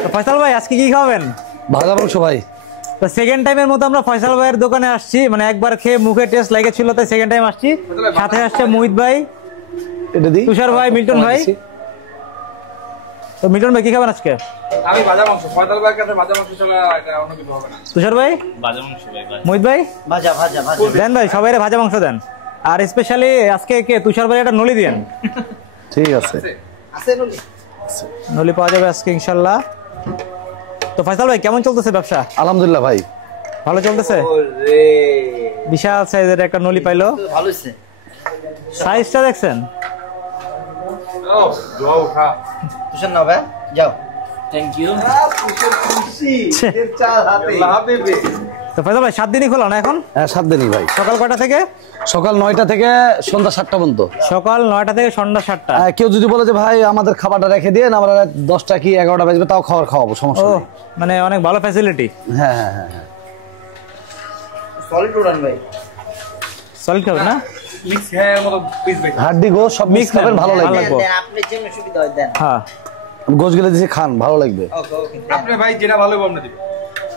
তো ফয়সাল ভাই আজকে কি খাবেন? ভাজা মাংস ভাই। তো সেকেন্ড টাইমের মতো আমরা ফয়সাল ভাইয়ের দোকানে আসছি, মানে একবার খেয়ে মুখে টেস্ট লেগেছিল তাই সেকেন্ড টাইম আসছি। সাথে আসছে মোহিত ভাই, তুষার ভাই, মিল্টন ভাই। তো মিল্টন ভাই কি খাবেন আজকে? আমি ভাজা মাংস। ফয়সাল ভাইয়ের কাছে ভাজা মাংস ছাড়া এটা অন্য কিছু হবে না। তুষার ভাই ভাজা মাংস ভাই। মোহিত ভাই ভাজা ভাজা ভাজা দেন ভাই, সবাইরে ভাজা মাংস দেন। আর স্পেশালি আজকে কে তুষার ভাই একটা নলি দেন। ঠিক আছে, আছে নলি, নলি পাওয়া যাবে আজকে ইনশাআল্লাহ। তো ফয়সাল ভাই কেমন চলতেছে ব্যবসা? আলহামদুলিল্লাহ ভাই ভালো চলতেছে। ওরে বিশাল সাইজের একটা নলি পাইলো। ভালো হইছে। সাইজটা দেখছেন? ও যাও খা। তুষার নাও ভাই, যাও। Thank you. খুশি এর চাল হাতে। হাবিবি। তো ফয়সাল ভাই 7 দিনই খোলা না এখন? হ্যাঁ 7 দিনই ভাই। সকাল কয়টা থেকে? সকাল 9টা থেকে সন্ধ্যা 7টা পর্যন্ত। সকাল 9টা থেকে সন্ধ্যা 7টা। কেউ যদি বলে যে ভাই আমাদের খাবারটা রেখে দিয়ে আমরা 10টা কি 11টা বাজবে তাও খাওয়াবো, সমস্যা ও নেই। মানে অনেক ভালো ফ্যাসিলিটি। হ্যাঁ হ্যাঁ হ্যাঁ হ্যাঁ। সলিড উড়ান ভাই। সলিড খাবেন না? মিক্স হ্যাঁ মতো পিস ভাই। হাড্ডি গোশ সব মিক্স খাবেন, ভালো লাগবে। লাগবে। দেন আপনি যেমন সুবিধা হয় দেন। হ্যাঁ গোশ গেলে দিয়েছি খান, ভালো লাগবে। ওকে ওকে। আপনি ভাই যেটা ভালো হবে আমরা দিব।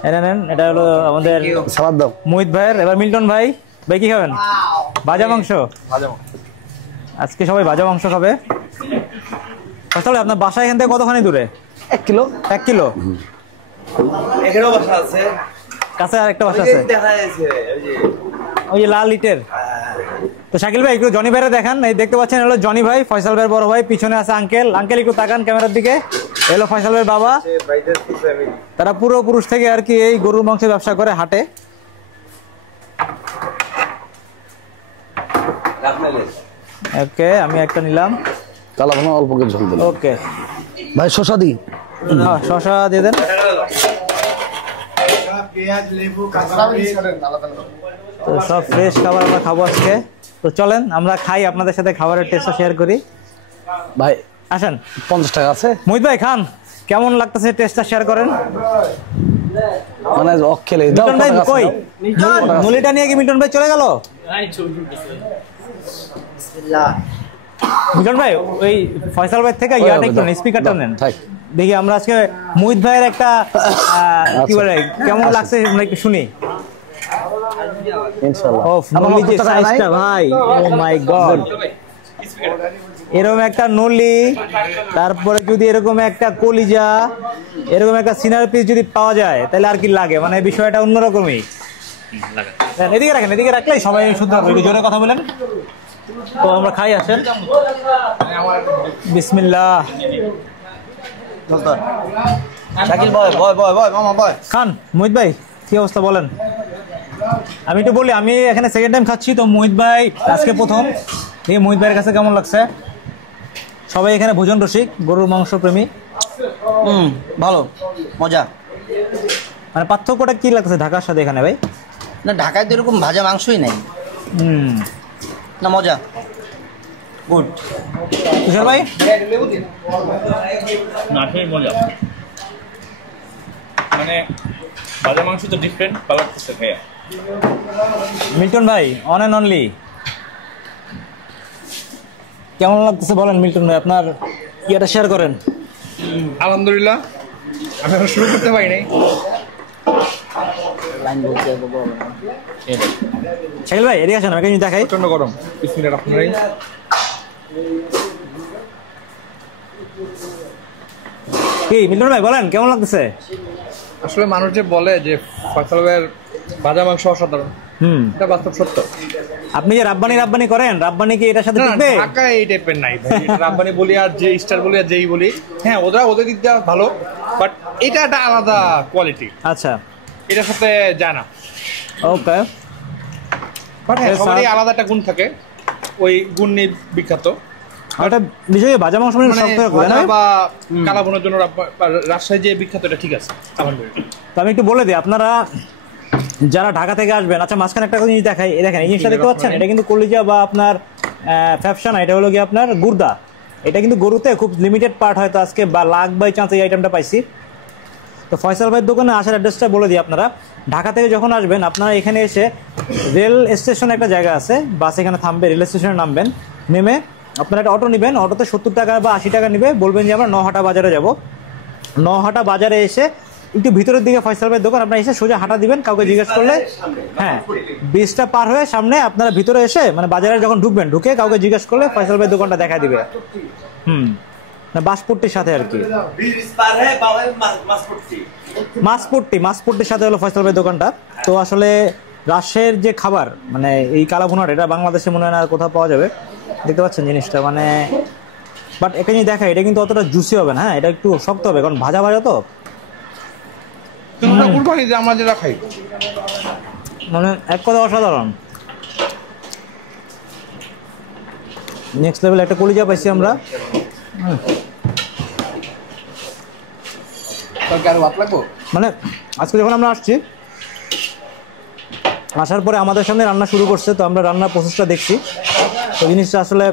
এটা নেন, এটা হলো আমাদের সালাদ দাও। মোহিত ভাইয়ের। এবার মিল্টন ভাই, ভাই কি খাবেন? ভাজা মাংস। ভাজা মাংস। আজকে সবাই ভাজা মাংস খাবে। তাহলে আপনার বাসা এখান থেকে কতখানি দূরে? 1 কিলো। 1 কিলো। এখানেও বাসা আছে, কাছে আরেকটা বাসা আছে, দেখা যাচ্ছে ওই যে লাল ইটের। তো শাকিল ভাই একটু জনি ভাইরে দেখান। এই দেখতে পাচ্ছেন হলো জনি ভাই, ফয়সাল ভাইয়ের বড় ভাই। পিছনে আছে আঙ্কেল। আঙ্কেল একটু তাকান ক্যামেরার দিকে। এলো ফয়সাল ভাইয়ের বাবা। তারা পুরো পুরুষ থেকে আর কি এই গরুর মাংসের ব্যবসা করে হাটে। ওকে আমি একটা নিলাম। কালা ভুনা অল্প করে ঝোল দিলাম। ওকে ভাই শসা দি। হ্যাঁ শসা দিয়ে দেন। তো সব ফ্রেশ খাবার আমরা খাবো আজকে। তো চলেন আমরা খাই, আপনাদের সাথে খাবারের টেস্টটা শেয়ার করি। ভাই আসেন। 50 টাকা আছে। মোহিত ভাই খান, কেমন লাগতেছে টেস্টটা শেয়ার করেন। মানে অক্ষেলে দাও। মিল্টন ভাই কই? নলিটা নিয়ে কি মিল্টন ভাই চলে গেল? বিসমিল্লাহ। মিল্টন ভাই ওই ফয়সাল ভাই থেকে ইয়াটা একটু স্পিকারটা নেন। দেখি আমরা আজকে মোহিত ভাইয়ের একটা কি বলে কেমন লাগছে আমরা একটু শুনি। ইনশাআল্লাহ। ও নলি যে সাইজটা ভাই, ও মাই গড। এরকম একটা নলি, তারপরে যদি এরকম একটা কলিজা, এরকম একটা সিনার পিস যদি পাওয়া যায় তাহলে আর কি লাগে, মানে বিষয়টা অন্যরকমই লাগে। এদিকে রাখেন, এদিকে রাখলেই সবাই শুদ্ধ হবে। একটু জোরে কথা বলেন। তো আমরা খাই, আসেন। বিসমিল্লাহ। শাকিল বয় বয় বয় বয় মামা বয়। খান। মোহিত ভাই কি অবস্থা বলেন? আমি একটু বলি, আমি এখানে সেকেন্ড টাইম খাচ্ছি, তো মোহিত ভাই আজকে প্রথম। দেখি মোহিত ভাইয়ের কাছে কেমন লাগছে। সবাই এখানে ভোজন রসিক, গরুর মাংস প্রেমী। ভালো মজা। মানে পার্থক্যটা কি লাগছে ঢাকার সাথে এখানে ভাই? না ঢাকায় তো এরকম ভাজা মাংসই নাই না, মজা গুড। তুষার ভাই নাটের মজা মানে ভাজা মাংস তো ডিফারেন্ট কালার করতে ভাইয়া। মিল্টন ভাই অন অ্যান্ড অনলি কেমন লাগতেছে বলেন মিল্টন ভাই, আপনার ইয়েটা শেয়ার করেন। আলহামদুলিল্লাহ, আমি এখন শুরু করতে পারি নাই। শাকিল ভাই এদিকে আসেন, আমাকে জিনিস দেখাই। প্রচন্ড গরম। বিসমিল্লাহ রাহমানির রহিম। কি মিল্টন ভাই বলেন কেমন লাগতেছে? আসলে মানুষ যে বলে যে ফয়সাল ভাইয়ের ভাজা মাংস অসাধারণ, এটা বাস্তব সত্য। আপনি যে রাব্বানি রাব্বানি করেন, রাব্বানি কি এটার সাথে না, থাকবে? ঢাকা এই টাইপের নাই ভাই। রাব্বানি বলি আর যে স্টার বলি আর যেই বলি, হ্যাঁ ওদের দিক দিয়ে ভালো, বাট এটা একটা আলাদা কোয়ালিটি। আচ্ছা এটার সাথে যায় না। ওকে, বাট হ্যাঁ সবারই আলাদা একটা গুণ থাকে, ওই গুণ নিয়ে বিখ্যাত। একটা বিষয় ভাজা মাংস মানে শক্ত করে না বা কালা বোনার জন্য রাজশাহী যে বিখ্যাত, এটা ঠিক আছে আলহামদুলিল্লাহ। তো আমি একটু বলে দিই, আপনারা যারা ঢাকা থেকে আসবেন, আচ্ছা মাঝখানে একটা জিনিস দেখাই, এই দেখেন এই জিনিসটা দেখতে পাচ্ছেন, এটা কিন্তু কলিজা বা আপনার ফ্যাপসা না, এটা হলো কি আপনার গুর্দা। এটা কিন্তু গরুতে খুব লিমিটেড পার্ট, হয়তো আজকে বা লাখ বাই চান্স এই আইটেমটা পাইছি। তো ফয়সাল ভাইয়ের দোকানে আসার অ্যাড্রেসটা বলে দিই, আপনারা ঢাকা থেকে যখন আসবেন আপনারা এখানে এসে রেল স্টেশনে একটা জায়গা আছে, বাস এখানে থামবে, রেল স্টেশনে নামবেন, নেমে আপনারা একটা অটো নেবেন, অটোতে 70 টাকা বা 80 টাকা নেবে, বলবেন যে আমরা নহাটা বাজারে যাব। নহাটা বাজারে এসে একটু ভিতরের দিকে ফয়সাল ভাইয়ের দোকান, আপনারা এসে সোজা হাঁটা দিবেন, কাউকে জিজ্ঞেস করলে হ্যাঁ ব্রিজটা পার হয়ে সামনে আপনারা ভিতরে এসে মানে বাজারে যখন ঢুকবেন, ঢুকে কাউকে জিজ্ঞেস করলে ফয়সাল ভাইয়ের দোকানটা দেখা দিবে। না বাসপট্টির সাথে আর কি, মাসপট্টির সাথে হলো ফয়সাল ভাইয়ের দোকানটা। তো আসলে রাজশাহীর যে খাবার মানে এই কালাভুনার, এটা বাংলাদেশে মনে হয় না আর কোথাও পাওয়া যাবে। দেখতে পাচ্ছেন জিনিসটা মানে, বাট এখানে দেখা এটা কিন্তু অতটা জুসি হবে না, হ্যাঁ এটা একটু শক্ত হবে কারণ ভাজা ভাজা তো। কুরবানি যে আমরা যেটা খাই মানে এক কথা অসাধারণ, নেক্সট লেভেল একটা কলিজা পাইছি আমরা। মানে আজকে যখন আমরা আসছি, আসার পরে আমাদের সামনে রান্না শুরু করছে, তো আমরা রান্নার প্রসেসটা দেখছি। তো জিনিসটা আসলে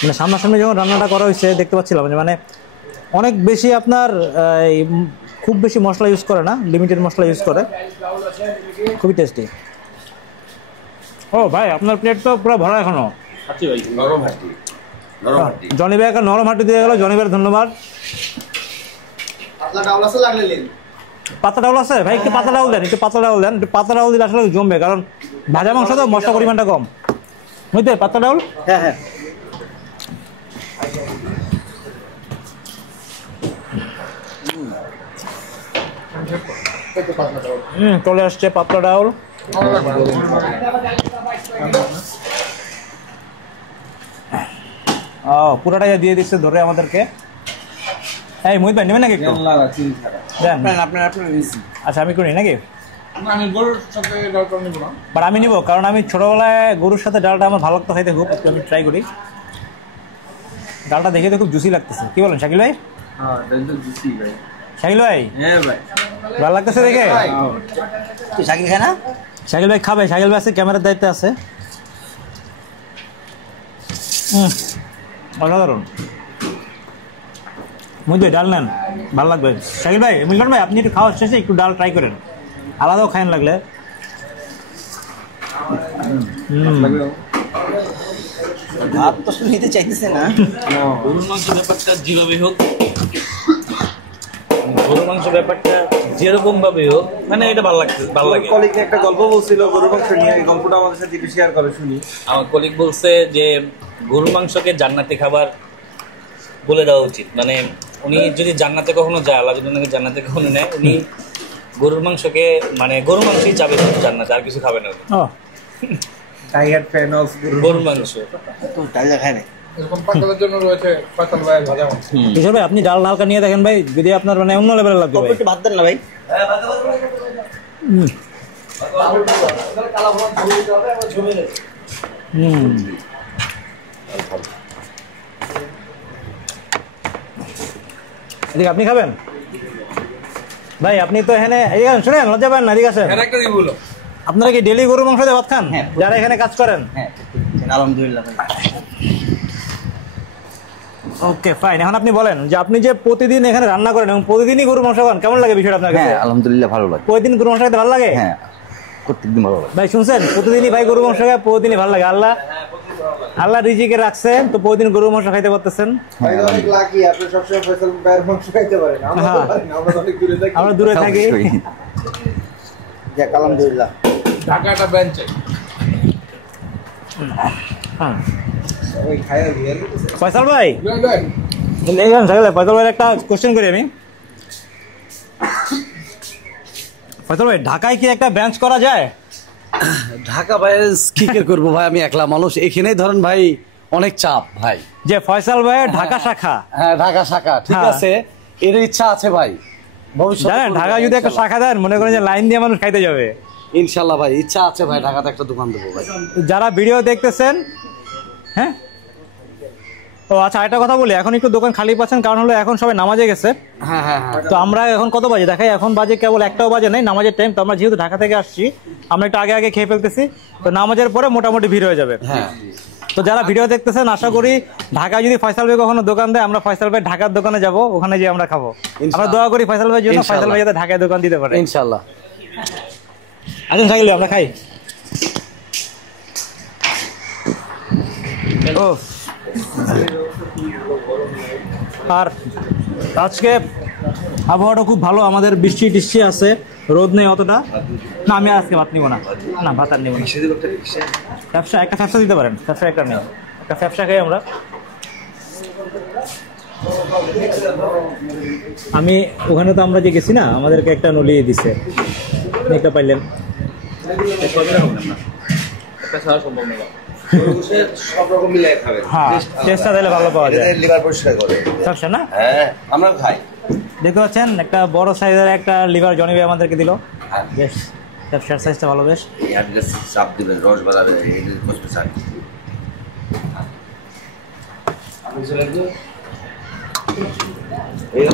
মানে সামনাসামনি যখন রান্নাটা করা হয়েছে দেখতে পাচ্ছিলাম যে মানে অনেক বেশি আপনার খুব বেশি মশলা ইউজ করে না, লিমিটেড মশলা ইউজ করে, খুবই টেস্টি। ও ভাই আপনার প্লেট তো পুরো ভরা এখনো। জনি ভাই একটা নরম হাঁটি দিয়ে গেল, জনি ভাইয়ের ধন্যবাদ। পাতলা ডাউল আছে ভাই, একটু পাতলা ডাউল দেন, একটু পাতলা ডাউল দেন, একটু পাতলা ডাউল দিলে আসলে জমবে, কারণ ভাজা মাংস তো মশলা পরিমাণটা কম, বুঝতে পাতলা ডাউল। হ্যাঁ হ্যাঁ চলে আসছে পাতলা ডাউল। পুরোটাই দিয়ে দিচ্ছে ধরে আমাদেরকে। এই মোহিত ভাই নেবেন নাকি একটু? আচ্ছা আমি করি নাকি? বাট আমি নিবো, কারণ আমি ছোটবেলায় গরুর সাথে ডালটা আমার ভালো লাগতো খাইতে খুব, একটু আমি ট্রাই করি। ডালটা দেখে তো খুব জুসি লাগতেছে, কি বলেন শাকিল ভাই? শাকিল ভাই ভালো লাগতেছে দেখে? শাকিল খায় না? শাকিল ভাই খাবে, শাকিল ভাই আছে ক্যামেরার দায়িত্বে আছে। অসাধারণ। মুঝে ডাল নেন, ভালো লাগবে। শাকিল ভাই, মিলন ভাই আপনি একটু খাওয়ার শেষে একটু ডাল ট্রাই করেন, আলাদাও খায়েন লাগলে। ভাত তো নিতে চাইতেছে না। গরুর মাংস ব্যাপারটা যেভাবে হোক, গরুর মাংস ব্যাপারটা যেরকম ভাবে হোক, মানে এটা ভালো লাগছে, ভালো লাগে। কলিগ একটা গল্প বলছিল গরুর মাংস নিয়ে, এই গল্পটা আমাদের সাথে একটু শেয়ার করে শুনি। আমার কলিগ বলছে যে গরুর মাংসকে জান্নাতি খাবার বলে দেওয়া উচিত। মানে উনি যদি জান্নাতে কখনো যায়, আল্লাহ যদি ওনাকে জান্নাতে কখনো নেয়, উনি গরুর মাংসকে মানে গরুর মাংসই চাবে জান্নাতে, আর কিছু খাবে না। ডাইহার্ড ফ্যান অফ গরুর মাংস তো ডালটা খায় না। এরকম পাতলার জন্য রয়েছে ফয়সাল ভাইয়ের ভাজা মাংস। কিশোর ভাই আপনি ডাল হালকা নিয়ে দেখেন ভাই, যদি আপনার মানে অন্য লেভেলের লাগবে ভাই। একটু ভাত দেন না ভাই। এদিকে আপনি খাবেন ভাই? আপনি তো এখানে শুনেন, লজ্জা পান না, এদিকে আসেন। আপনারা কি ডেলি গরুর মাংস দিয়ে ভাত খান যারা এখানে কাজ করেন? হ্যাঁ আলহামদুলিল্লাহ ভাই। Okay fine. এখন আপনি বলেন যে আপনি যে প্রতিদিন এখানে রান্না করেন এবং প্রতিদিনই গরুর মাংস খান, কেমন লাগে বিষয়টা আপনার কাছে? হ্যাঁ আলহামদুলিল্লাহ ভালো লাগে, প্রতিদিন গরুর মাংস খেতে ভালো লাগে? হ্যাঁ প্রত্যেকদিন ভালো লাগে ভাই শুনছেন, প্রতিদিনই ভাই গরুর মাংস খায়, প্রতিদিনই ভালো লাগে। আল্লাহ রিজিকে রাখছে তো প্রতিদিন গরুর মাংস খাইতে পারতেছেন। আমরা দূরে থাকি। আলহামদুলিল্লাহ। ঢাকাটা ব্রাঞ্চে ফয়সাল ভাই, ফয়সাল ভাই একটা কোশ্চেন করি আমি। ফয়সাল ভাই, ঢাকায় কি একটা ব্রাঞ্চ করা যায়? ঢাকা ভাই কি করবো ভাই, আমি একলা মানুষ এখানেই, ধরেন ভাই অনেক চাপ ভাই, যে ফয়সাল ভাইয়ের ঢাকা শাখা। হ্যাঁ ঢাকা শাখা ঠিক হ্যাঁ। আছে, এর ইচ্ছা আছে ভাই ভবিষ্যতে জানেন করবো ঢাকা যদি একটা ইনশাল্লাহ। শাখা দেন, মনে করেন যে লাইন দিয়ে মানুষ খাইতে যাবে। ইনশাল্লাহ ভাই ইচ্ছা আছে ভাই, ঢাকাতে একটা দোকান দেবো ভাই। যারা ভিডিও দেখতেছেন, হ্যাঁ ও আচ্ছা একটা কথা বলি, এখন একটু দোকান খালি পাচ্ছেন কারণ হলো এখন সবাই নামাজে গেছে। হ্যাঁ হ্যাঁ হ্যাঁ তো আমরা এখন কত বাজে দেখাই, এখন বাজে কেবল 1টাও বাজে নাই, নামাজের টাইম। তো আমরা যেহেতু ঢাকা থেকে আসছি, আমরা একটু আগে আগে খেয়ে ফেলতেছি, তো নামাজের পরে মোটামুটি ভিড় হয়ে যাবে। হ্যাঁ তো যারা ভিডিও দেখতেছেন, আশা করি ঢাকায় যদি ফয়সাল ভাই কখনো দোকান দেয়, আমরা ফয়সাল ভাই ঢাকার দোকানে যাব, ওখানে গিয়ে আমরা খাবো। আমরা দোয়া করি ফয়সাল ভাইয়ের জন্য, ফয়সাল ভাই যাতে ঢাকায় দোকান দিতে পারে ইনশাল্লাহ। আসুন শাকিল ভাই, আমরা খাই। ও আর আজকে আবহাওয়াটা খুব ভালো, আমাদের বৃষ্টি টিষ্টি আছে, রোদ নেই অতটা। না আমি আজকে ভাত নিব না, না ভাত আর নিব না। ব্যবসা একটা ব্যবসা দিতে পারেন, ব্যবসা একটা নেই, একটা ব্যবসা খাই আমরা। আমি ওখানে তো আমরা যে গেছি না, আমাদেরকে একটা নলি দিছে, একটা পাইলেন। সব রকম মিলাই খাবে। হ্যাঁ টেস্টটা দিলে ভালো পাওয়া যায়। লিভার পরিষ্কার করে। ব্যবসা না, হ্যাঁ আমরা খাই। দেখতে পাচ্ছেন একটা বড় সাইজের একটা লিভার জনি ভাই আমাদেরকে দিল। বেশ ব্যবসার সাইজটা ভালো, বেশ অ্যাড্রেস চাপ দিবেন, রস বাড়াবে, এদের কষ্ট চাই। এই